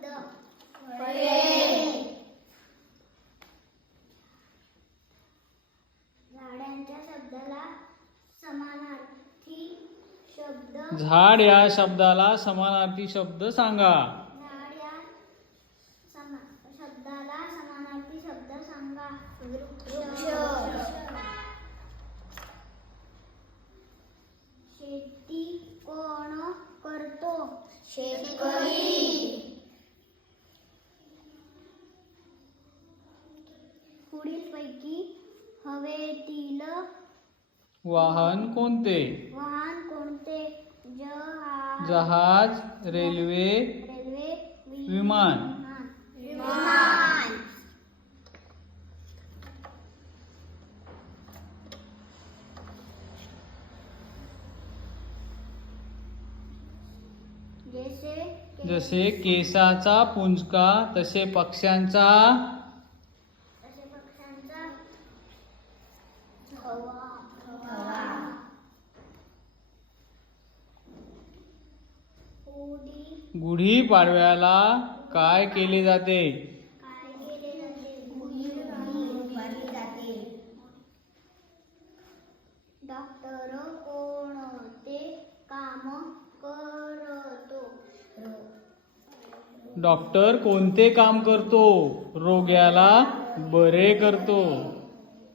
शब्द फळे. झाडांच्या शब्दाला समानार्थी शब्द. झाड या शब्दाला समानार्थी शब्द सांगा. झाड या शब्दाला समानार्थी शब्द सांगा. वृक्ष. शेती कोण करतो? शेतकरी. पुढीलपैकी हवेतील वाहन कोणते? वाहन कोणते? जहाज, रेल्वे, रेल्वे, विमान. विमान. जसे केसाचा पुंजका तसे पक्ष्यांचा थवा. गुढी पाडव्याला काय केले जाते? डॉक्टर कोणते काम करतो? डॉक्टर कोणते काम करतो? रोग्याला बरे करतो.